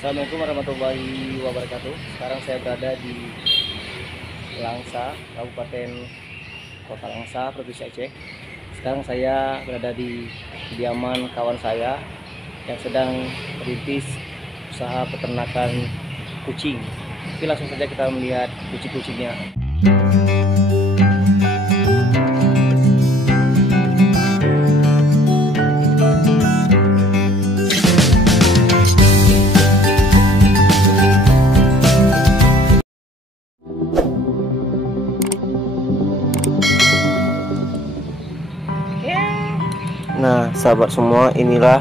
Assalamualaikum warahmatullahi wabarakatuh. Sekarang saya berada di Langsa, Kabupaten Kota Langsa, Provinsi Aceh. Sekarang saya berada di kediaman kawan saya yang sedang merintis usaha peternakan kucing. Oke, langsung saja kita melihat kucing-kucingnya. Nah, sahabat semua, inilah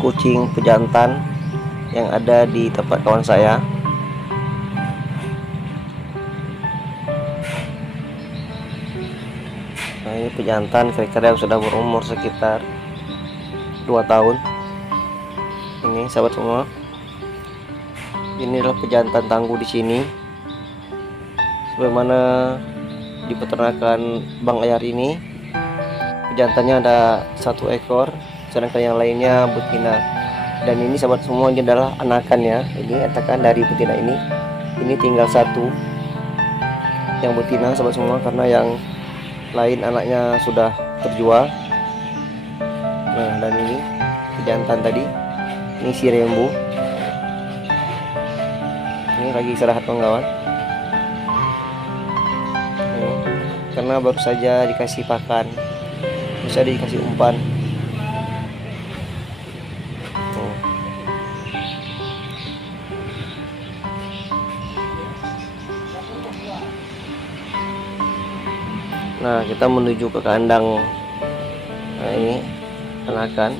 kucing pejantan yang ada di tempat kawan saya. Nah, ini pejantan kira-kira yang sudah berumur sekitar 2 tahun. Ini sahabat semua, inilah pejantan tangguh di sini. Sebagaimana di peternakan Bang Ayar ini, pejantannya ada 1 ekor, sedangkan yang lainnya betina. Dan ini sahabat semua, ini adalah anakannya. Ini katakan dari betina ini tinggal 1 yang betina sahabat semua, karena yang lain anaknya sudah terjual. Nah, dan ini pejantan tadi, ini si Rembo, ini lagi istirahat kawan. Karena baru saja dikasih pakan, bisa dikasih umpan. Nah, kita menuju ke kandang. Nah, ini anakan.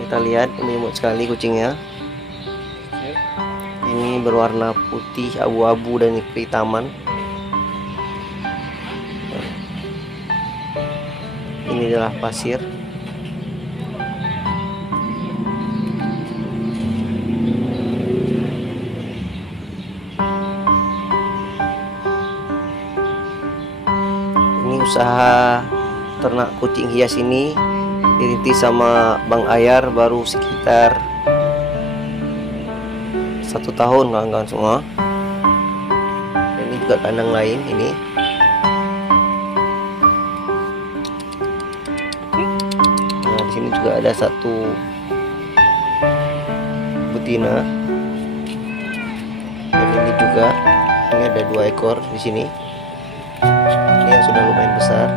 Kita lihat, ini imut sekali kucingnya. Ini berwarna putih abu-abu dan kehitaman. Ini adalah pasir. Ini usaha ternak kucing hias ini dirintis sama Bang Ayar baru sekitar 1 tahun kawan-kawan semua. Ini juga kandang lain ini. Nah, di sini juga ada 1 betina. Dan ini juga, ini ada 2 ekor di sini. Ini yang sudah lumayan besar.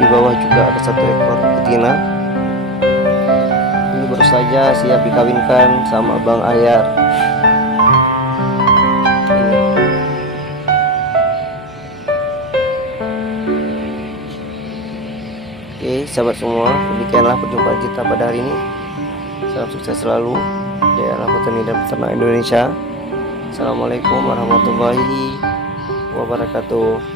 Di bawah juga ada 1 ekor betina. Ini baru saja siap dikawinkan sama Bang Ayar. Oke, sahabat semua, demikianlah perjumpaan kita pada hari ini. Salam sukses selalu di daerah petani dan peternak Indonesia. Assalamualaikum warahmatullahi wabarakatuh.